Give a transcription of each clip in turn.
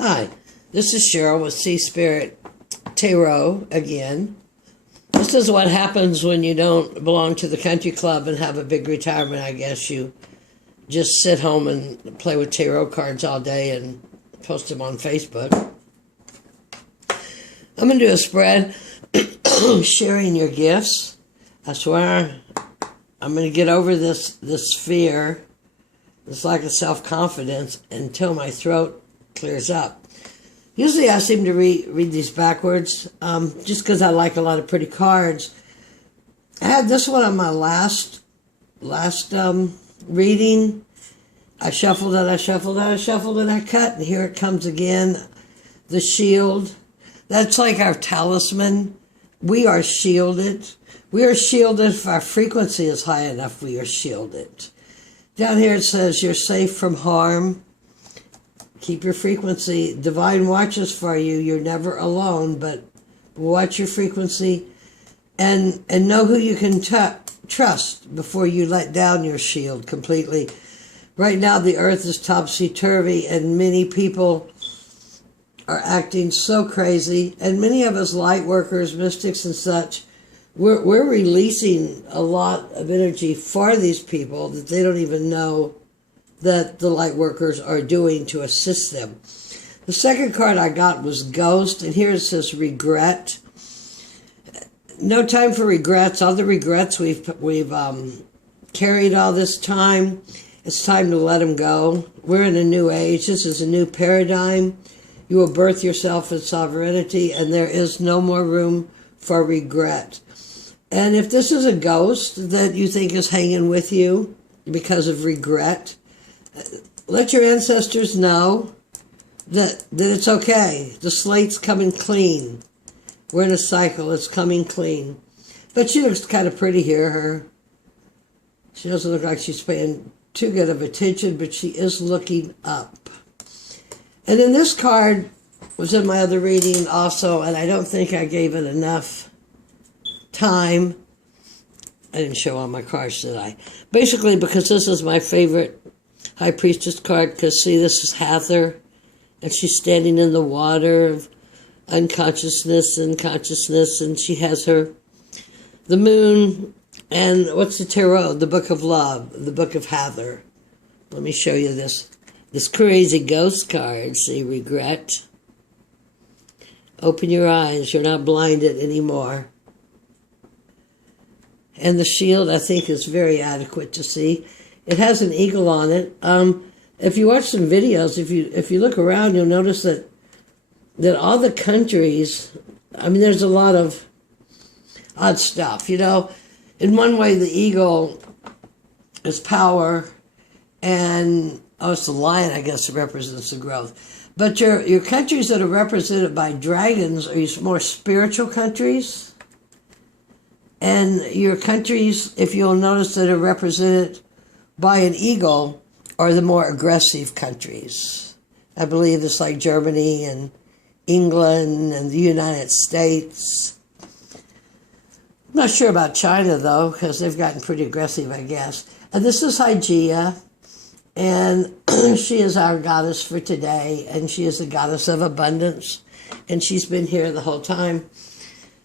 Hi, this is Cheryl with Sea Spirit Tarot again. This is what happens when you don't belong to the country club and have a big retirement, I guess. You just sit home and play with tarot cards all day and post them on Facebook. I'm going to do a spread sharing your gifts. I swear I'm going to get over this fear, this lack of self-confidence until my throat clears up. Usually I seem to read these backwards, just because I like a lot of pretty cards. I had this one on my last reading. I shuffled it, I cut, and here it comes again. The shield. That's like our talisman. We are shielded. We are shielded if our frequency is high enough. We are shielded. Down here it says you're safe from harm. Keep your frequency. Divine watches for you. You're never alone, but watch your frequency and know who you can trust before you let down your shield completely. Right now, the earth is topsy-turvy, and many people are acting so crazy. And many of us light workers, mystics and such, we're releasing a lot of energy for these people that they don't even know that the light workers are doing to assist them. The second card I got was Ghost, and here it says regret. No time for regrets. All the regrets we've carried all this time, it's time to let them go. We're in a new age. This is a new paradigm. You will birth yourself in sovereignty, and there is no more room for regret. And if this is a ghost that you think is hanging with you because of regret, let your ancestors know that it's okay. The slate's coming clean. We're in a cycle. It's coming clean. But she looks kind of pretty here. She doesn't look like she's paying too good of attention, but she is looking up. And then this card was in my other reading also, and I don't think I gave it enough time. I didn't show all my cards, did I? Basically, because this is my favorite High Priestess card, because see, this is Hathor, and she's standing in the water of unconsciousness and consciousness, and she has the moon, and what's the tarot? The Book of Love, the Book of Hathor. Let me show you this crazy ghost card. See, regret. Open your eyes. You're not blinded anymore. And the shield, I think, is very adequate to see. It has an eagle on it. If you watch some videos, if you look around, you'll notice that all the countries, I mean, there's a lot of odd stuff. You know, in one way, the eagle is power, and it's the lion, I guess, that represents the growth. But your countries that are represented by dragons are more spiritual countries, and your countries, if you'll notice, that are represented by an eagle are the more aggressive countries. I believe it's like Germany and England and the United States. I'm not sure about China, though, because they've gotten pretty aggressive, I guess. And this is Hygeia, and she is our goddess for today, and she is a goddess of abundance, and she's been here the whole time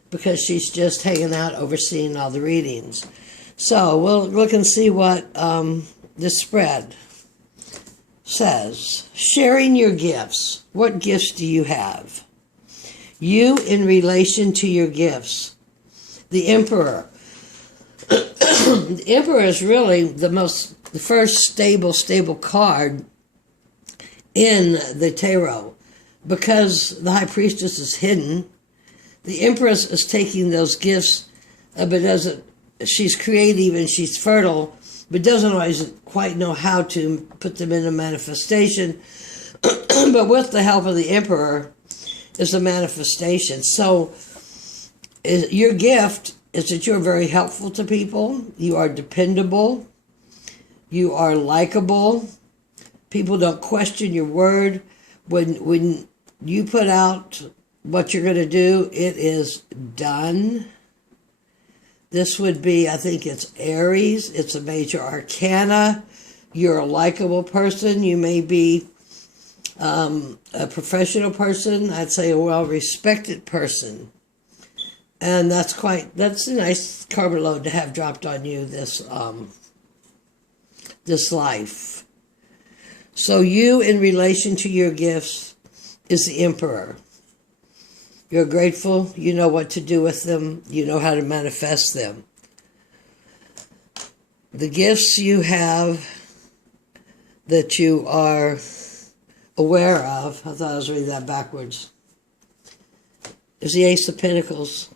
because she's just hanging out overseeing all the readings. So we'll look and see what this spread says. Sharing your gifts. What gifts do you have? You in relation to your gifts. The Emperor. The Emperor is really the first stable card in the tarot, because the High Priestess is hidden. The Empress is taking those gifts, but she's creative and she's fertile, but doesn't always quite know how to put them into manifestation. But with the help of the Emperor is a manifestation. So your gift is that you're very helpful to people. You are dependable. You are likable. People don't question your word. When you put out what you're going to do, it is done. This would be, I think it's Aries. It's a major arcana. You're a likable person. You may be a professional person. I'd say a well-respected person. And that's a nice karma load to have dropped on you this life. So you, in relation to your gifts, is the Emperor. You're grateful. You know what to do with them. You know how to manifest them. The gifts you have that you are aware of, I thought I was reading that backwards, is the Ace of Pentacles.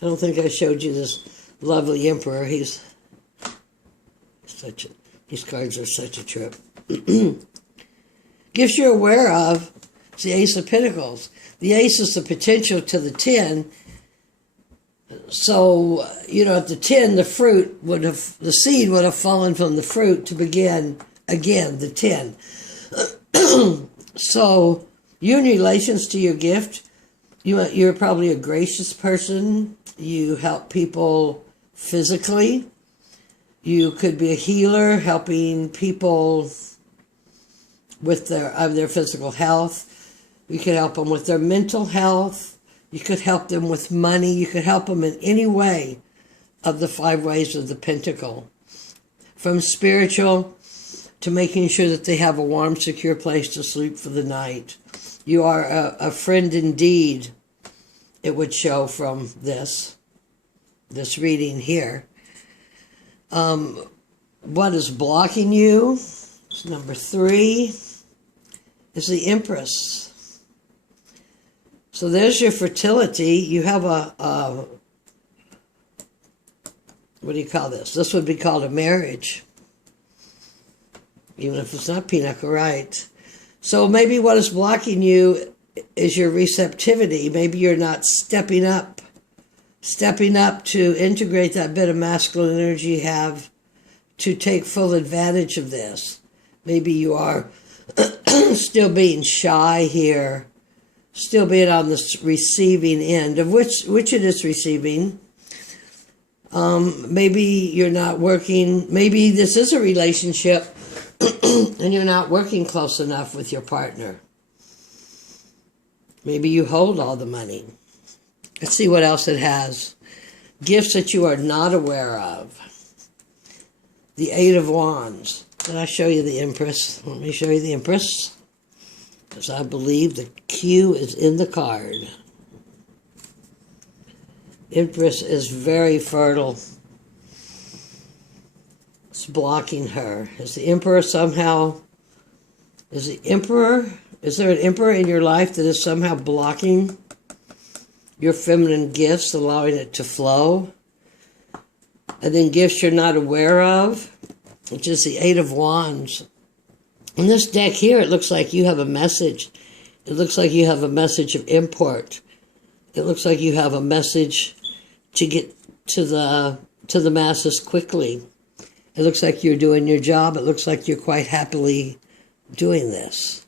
I don't think I showed you this lovely Emperor. These cards are such a trip. Gifts you're aware of is the Ace of Pentacles. The Ace is the potential to the 10. So, at the 10, the seed would have fallen from the fruit to begin again, the 10. So, you in relations to your gift, you're probably a gracious person. You help people physically. You could be a healer, helping people with their physical health. You could help them with their mental health. You could help them with money. You could help them in any way of the 5 ways of the Pentacle. From spiritual to making sure that they have a warm, secure place to sleep for the night. You are a friend indeed, it would show from this reading here. What is blocking you? Number 3 is the Empress. So there's your fertility. You have what do you call this? This would be called a marriage. Even if it's not pinochle, right? So maybe what is blocking you is your receptivity. Maybe you're not stepping up to integrate that bit of masculine energy you have to take full advantage of this. Maybe you are still being shy here, still being on the receiving end, of which it is receiving. Maybe you're not working, maybe this is a relationship and you're not working close enough with your partner. Maybe you hold all the money. Let's see what else it has. Gifts that you are not aware of. The 8 of Wands. Did I show you the Empress? Let me show you the Empress. Because I believe the Q is in the card. Empress is very fertile. It's blocking her. Is the Emperor somehow... Is there an Emperor in your life that is somehow blocking your feminine gifts, allowing it to flow? And then gifts you're not aware of, which is the 8 of Wands. In this deck here, it looks like you have a message. It looks like you have a message of import. It looks like you have a message to get to the masses quickly. It looks like you're doing your job. It looks like you're quite happily doing this.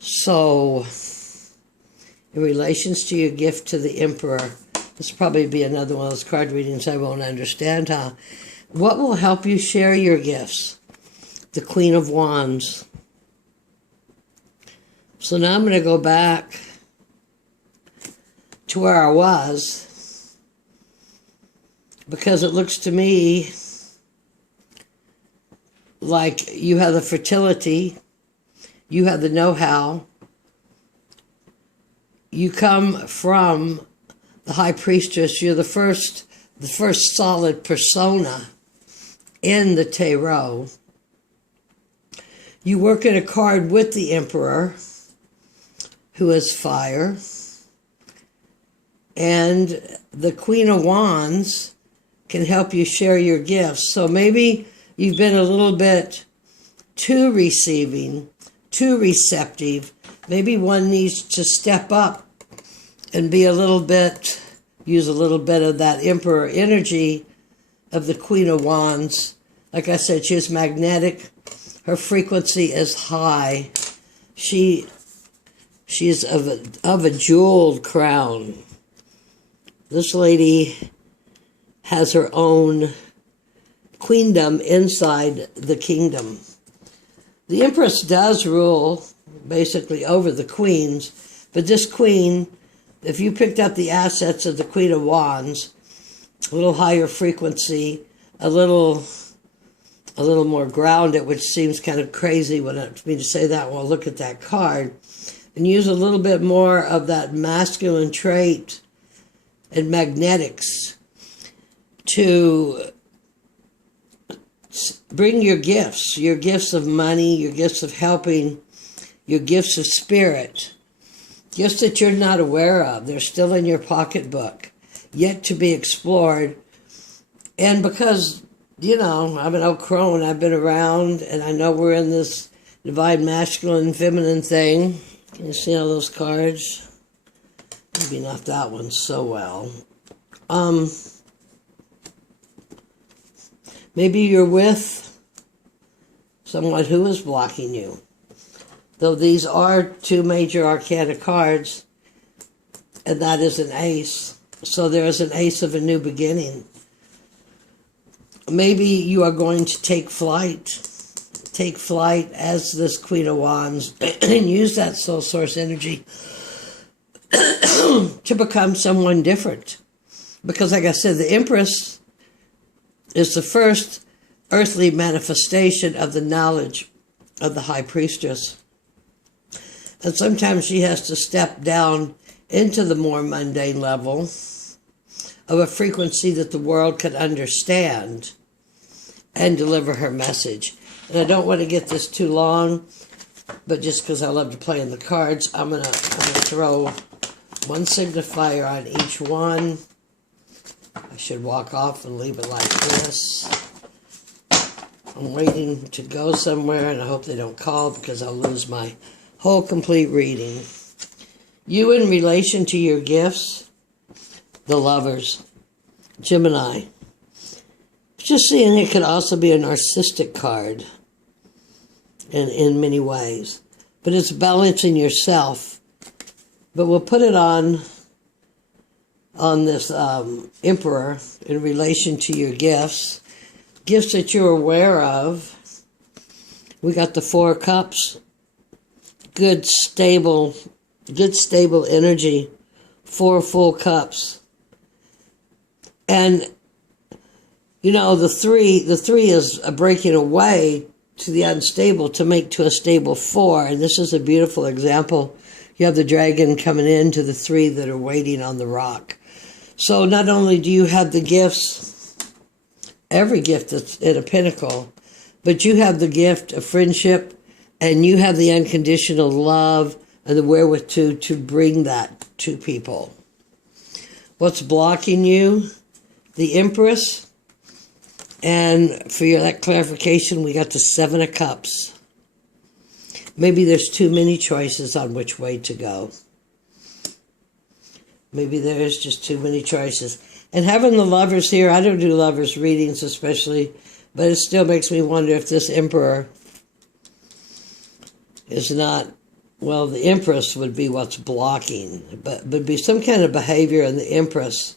So, in relations to your gift to the Emperor, this will probably be another one of those card readings I won't understand, huh? What will help you share your gifts? The Queen of Wands. So now I'm going to go back to where I was, because it looks to me like you have the fertility, you have the know-how, you come from the High Priestess, you're the first solid persona in the tarot. You work in a card with the Emperor, who is fire, and the Queen of Wands can help you share your gifts. So maybe you've been a little bit too receiving, too receptive. Maybe one needs to step up and be use a little bit of that Emperor energy of the Queen of Wands. Like I said, she's magnetic. Her frequency is high. She's of a jeweled crown. This lady has her own queendom inside the kingdom. The Empress does rule basically over the queens, but this queen, if you picked up the assets of the Queen of Wands, a little higher frequency, a little more grounded, which seems kind of crazy for me to say that. Well, look at that card, and use a little bit more of that masculine trait and magnetics to bring your gifts of money, your gifts of helping, your gifts of spirit, gifts that you're not aware of. They're still in your pocketbook, yet to be explored. And because, I'm an old crone, I've been around, and I know we're in this divine masculine feminine thing. Can you see all those cards? Maybe not that one so well. Maybe you're with someone who is blocking you. Though these are two major arcana cards, and that is an ace. So there is an ace of a new beginning. Maybe you are going to take flight as this Queen of Wands and use that soul source energy to become someone different. Because like I said, the Empress is the first earthly manifestation of the knowledge of the High Priestess. And sometimes she has to step down into the more mundane level of a frequency that the world can understand and deliver her message. And I don't want to get this too long, but just because I love to play in the cards, I'm gonna throw one signifier on each one. I should walk off and leave it like this. I'm waiting to go somewhere, and I hope they don't call because I'll lose my whole complete reading. You in relation to your gifts, the Lovers, Gemini. Just seeing it could also be a narcissistic card in many ways. But it's balancing yourself. But we'll put it on this Emperor in relation to your gifts. Gifts that you're aware of. We got the Four of Cups. Good stable energy. 4 full cups. And the three is a breaking away to the unstable to make to a stable 4. And this is a beautiful example. You have the dragon coming into the 3 that are waiting on the rock. So not only do you have the gifts, every gift that's in a pinnacle, but you have the gift of friendship, and you have the unconditional love and the wherewithal to bring that to people. What's blocking you? The Empress. And for that clarification, we got the 7 of Cups. Maybe there's too many choices on which way to go. Maybe there's just too many choices. And having the Lovers here, I don't do Lovers readings especially, but it still makes me wonder if this Emperor is not, well, the Empress would be what's blocking, but would be some kind of behavior in the Empress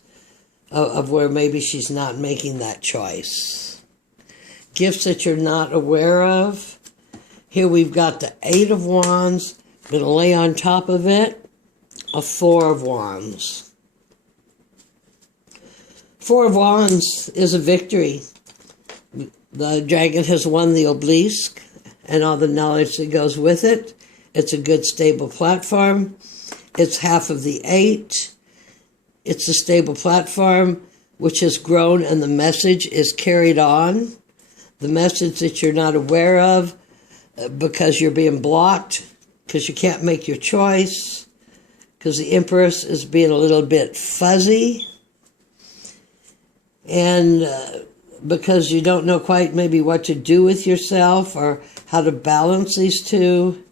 of where maybe she's not making that choice. Gifts that you're not aware of. Here we've got the 8 of Wands. I'm going to lay on top of it a 4 of Wands. 4 of Wands is a victory. The dragon has won the obelisk and all the knowledge that goes with it. It's a good, stable platform. It's half of the 8. It's a stable platform which has grown, and the message is carried on. The message that you're not aware of because you're being blocked, because you can't make your choice, because the Empress is being a little bit fuzzy, and because you don't know quite maybe what to do with yourself or how to balance these two.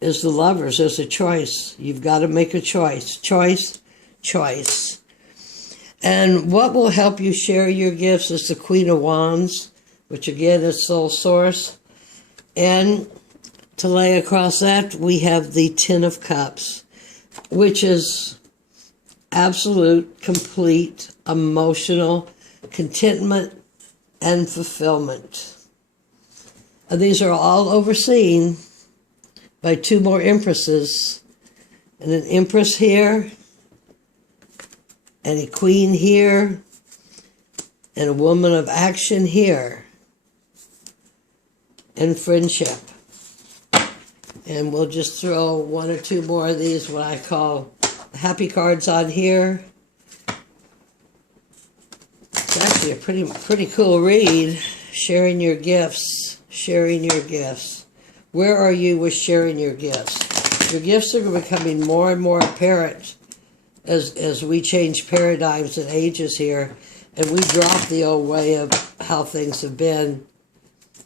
Is the Lovers. There's a choice. You've got to make a choice. Choice. And what will help you share your gifts is the Queen of Wands, which again is soul source. And to lay across that, we have the 10 of Cups, which is absolute, complete, emotional contentment and fulfillment. These are all overseen by two more empresses, and an empress here, and a queen here, and a woman of action here, and friendship. And we'll just throw one or two more of these, what I call happy cards, on here. It's actually a pretty cool read. Sharing your gifts. Sharing your gifts. Where are you with sharing your gifts? Your gifts are becoming more and more apparent as we change paradigms and ages here, and we drop the old way of how things have been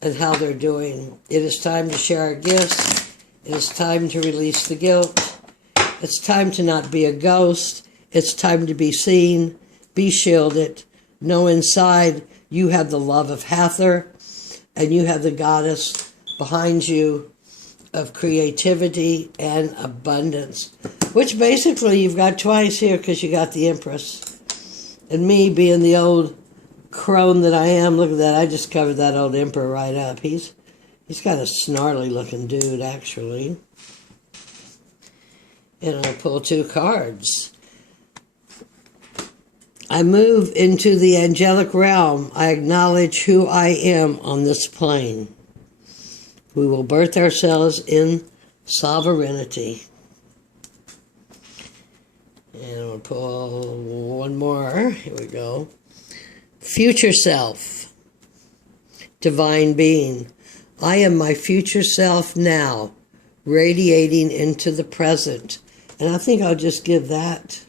and how they're doing. It is time to share our gifts. It is time to release the guilt. It's time to not be a ghost. It's time to be seen, be shielded. Know inside you have the love of Hathor, and you have the goddess behind you of creativity and abundance, which basically you've got twice here because you got the Empress. And me being the old crone that I am, look at that, I just covered that old Emperor right up. He's got a snarly looking dude, actually. And I'll pull two cards. I move into the angelic realm. I acknowledge who I am on this plane. We will birth ourselves in sovereignty. And I'll pull one more. Here we go. Future self. Divine being. I am my future self now, radiating into the present. And I think I'll just give that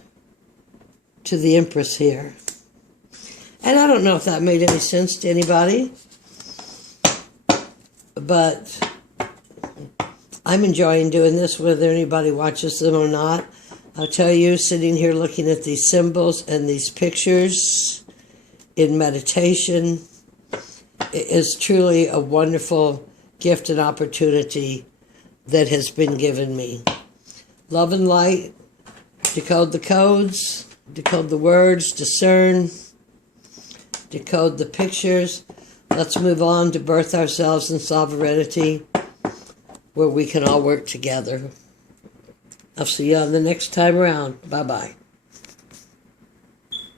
to the Empress here. And I don't know if that made any sense to anybody, but I'm enjoying doing this, whether anybody watches them or not. I'll tell you, sitting here looking at these symbols and these pictures in meditation is truly a wonderful gift and opportunity that has been given me. Love and light, decode the codes, decode the words, discern, decode the pictures. Let's move on to birth ourselves in sovereignty, where we can all work together. I'll see you on the next time around. Bye-bye.